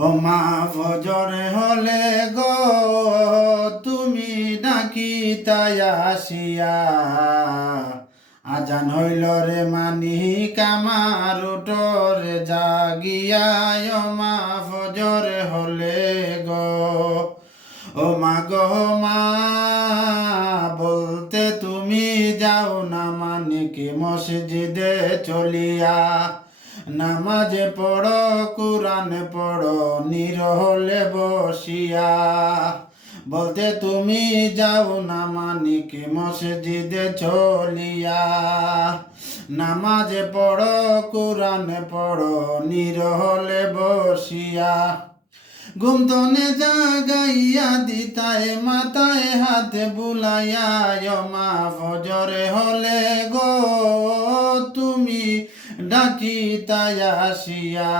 ও মা ফজরে হলে গো তুমি ডাকিতাই আসিয়া আজান হইল রে মানিক আমার উঠরে জাগিয়া ও মা ফজরে হলে গো ও মা গো মা বলতে তুমি যাও না মানিক মসজিদে চলিয়া নামাজে পড়ো কুরআন পড়ো নিরহলে বসিয়া বলতে তুমি যাও না মানিক মসজিদে চলিয়া নামাজে পড়ো কুরআন পড়ো নিরহলে বসিয়া ঘুমতনে জাগাইয়া দিতায় মাথায় হাত বুলাইয়া মা ফজরে হলে গো তুমি ডাকিতাই আসিয়া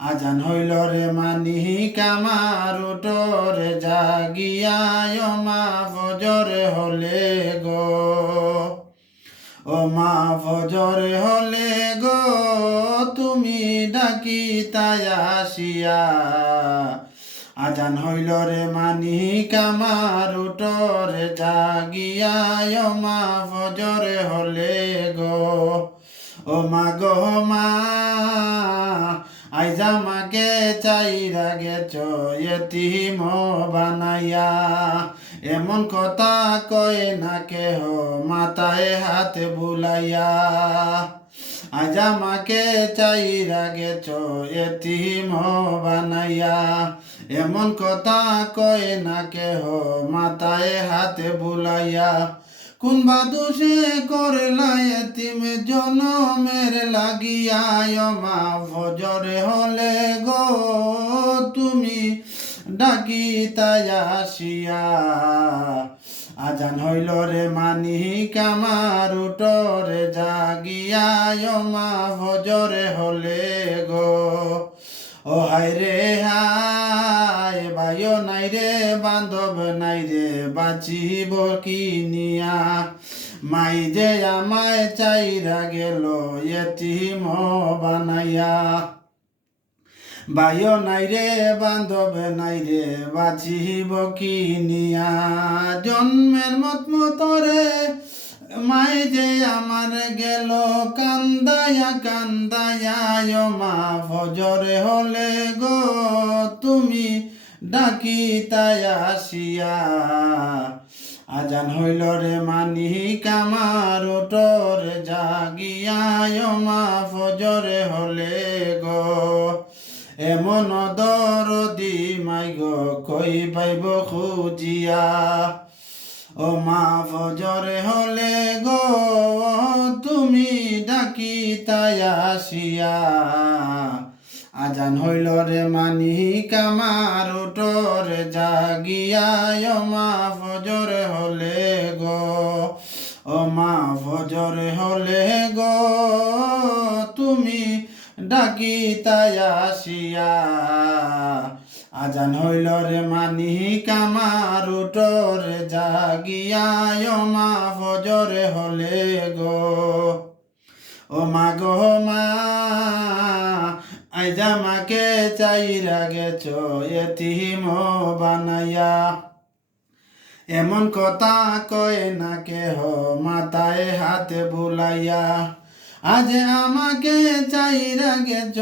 আজান হইল রে মানিক আমার উঠরে জাগিয়া মা ফজরে হলে গো ও মা ফজরে হলে গো তুমি ডাকিতাই আসিয়া আজান হইল রে মানিক আমার উঠরে জাগিয়া মা ফজরে হলে গো ও মা গো মা আইজা মাকে চাইরা গেছ এতিম বানাইয়া এমন কথা কয় না কেহ মাথায় হাত বুলাইয়া আইজা মাকে চাইরা গেছ এতিম বানাইয়া এমন কথা কয় না কেহ মাথায় হাত বুলাইয়া কোন বাদুষে করলা এতিম জনমের লাগিয়া মা ফজরে হলে গো তুমি ডাকিতাই আসিয়া আজান হইল রে মানিক আমার উঠরে জাগিয়া মা ফজরে হলে গো ও হায় রে হায় ভাইও নাই রে বান্ধব নাই রে বাঁচিব কি নিয়া মাই যে আমায় চাইরা গেল এতিম বানাইয়া ভাইও নাই রে বান্ধব নাই রে বাঁচিব কি নিয়া জন্মের মতরে মাই যে আমার গেল কান্দায়া কান্দায়া মা ফজরে হলে গো তুমি ডাকিতাই আসিয়া আজান হইল রে মানিক আমার উঠরে জাগিয়া মা ফজরে হলে গো এমন দরদি মাই গো কই পাইব খুঁজিয়া ও মা ফজরে হলে গো তুমি ডাকিতাই আসিয়া আজান হইল রে মানিক আমার উঠরে জাগিয়া মা ফজরে হলে গো ও মা ফজরে হলে গো তুমি ডাকিতাই আসিয়া আজান হইল রে মানিক আমার উঠরে জাগিয়া মা ফজরে হলে গো ও মা গো মা আইজা মাকে চাইরা গেছ এতিম বানাইয়া এমন কথা কয় না কেহ মাথায় হাত বুলাইয়া আজ আমাকে চাইরা গেছ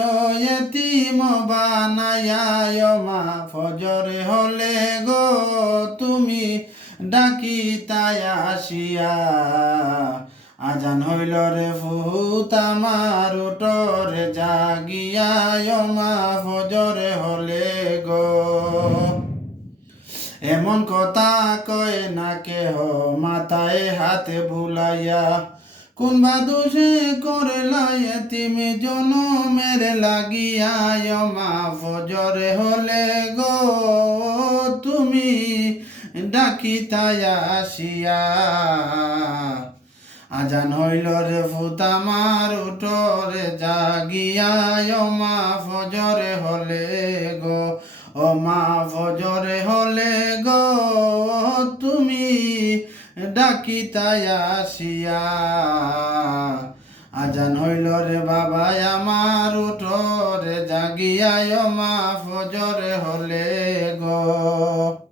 এতিম বানাইয়া মা ফজরে হলে গো তুমি ডাকিতাই আসিয়া আজান হইল রে ফুত আমার উঠরে জাগিয়া মা ফজরে হলে গো এমন কথা কয় না কেহ মাথায় হাত বুলাইয়া কোন বাদুষে করলা এতিম জনমের লাগিয়া মা ফজরে হলে গো তুমি ডাকিতাই আসিয়া আজান হইল রে ফুত আমার উঠরে জাগিয়া মা ফজরে হলে গো ও মা ফজরে হলে গো তুমি ডাকিতাই আসিয়া আজান হইল রে বাবা আমার উঠো রে জাগিয়ায় মা ফজর হলে গো